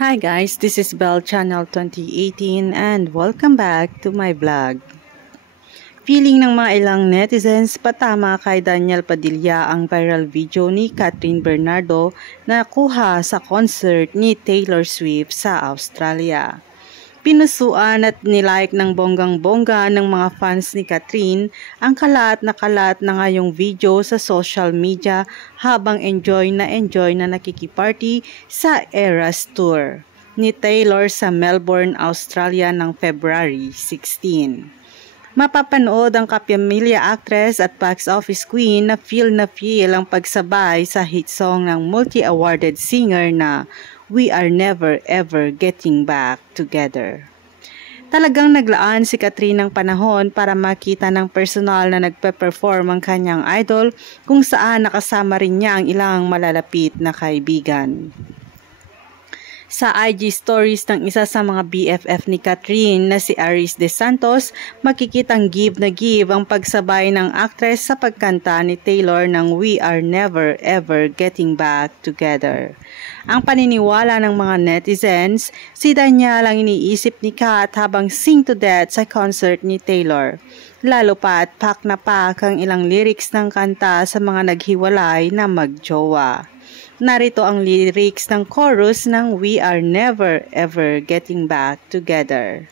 Hi guys, this is Bell Channel 2018 and welcome back to my vlog. Feeling ng mga ilang netizens patama kay Daniel Padilla ang viral video ni Catherine Bernardo na nakuha sa concert ni Taylor Swift sa Australia. Pinusuan at nilike ng bonggang-bongga ng mga fans ni Catherine ang kalat na ngayong video sa social media habang enjoy na nakikiparty sa Eras Tour ni Taylor sa Melbourne, Australia ng February 16. Mapapanood ang kapamilya actress at box office queen na feel ang pagsabay sa hit song ng multi-awarded singer na We Are Never Ever Getting Back Together. Talagang naglaan si Catherine ng panahon para makita ng personal na nagpe-perform ang kanyang idol kung saan nakasama rin niya ang ilang malalapit na kaibigan. Sa IG stories ng isa sa mga BFF ni Catherine na si Aris De Santos, makikitang give na give ang pagsabay ng actress sa pagkanta ni Taylor ng We Are Never Ever Getting Back Together. Ang paniniwala ng mga netizens, si Daniel ang iniisip ni Kat habang sing to death sa concert ni Taylor. Lalo pa't pak na pak ang ilang lyrics ng kanta sa mga naghiwalay na magjowa. Narito ang lyrics ng chorus ng We Are Never Ever Getting Back Together.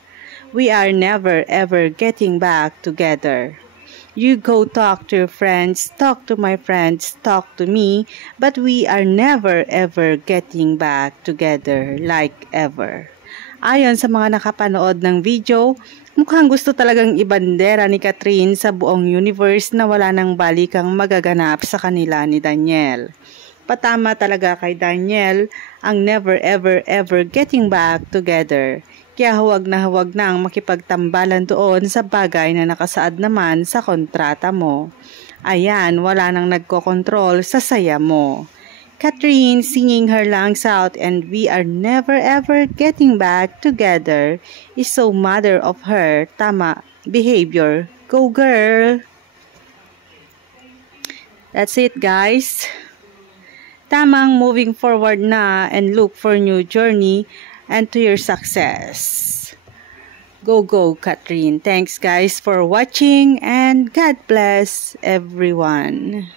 We are never ever getting back together. You go talk to your friends, talk to my friends, talk to me, but we are never ever getting back together like ever. Ayon sa mga nakapanood ng video, mukhang gusto talagang ibandera ni Catherine sa buong universe na wala nang balikang magaganap sa kanila ni Daniel. Patama talaga kay Daniel ang never ever ever getting back together. Kaya huwag na ang makipagtambalan doon sa bagay na nakasaad naman sa kontrata mo. Ayan, wala nang nagkokontrol sa saya mo. Catherine singing her lungs out and we are never ever getting back together is so mother of her. Tama behavior. Go girl! That's it guys. Tamang moving forward na and look for new journey and to your success. Go, Catherine. Thanks guys for watching and God bless everyone.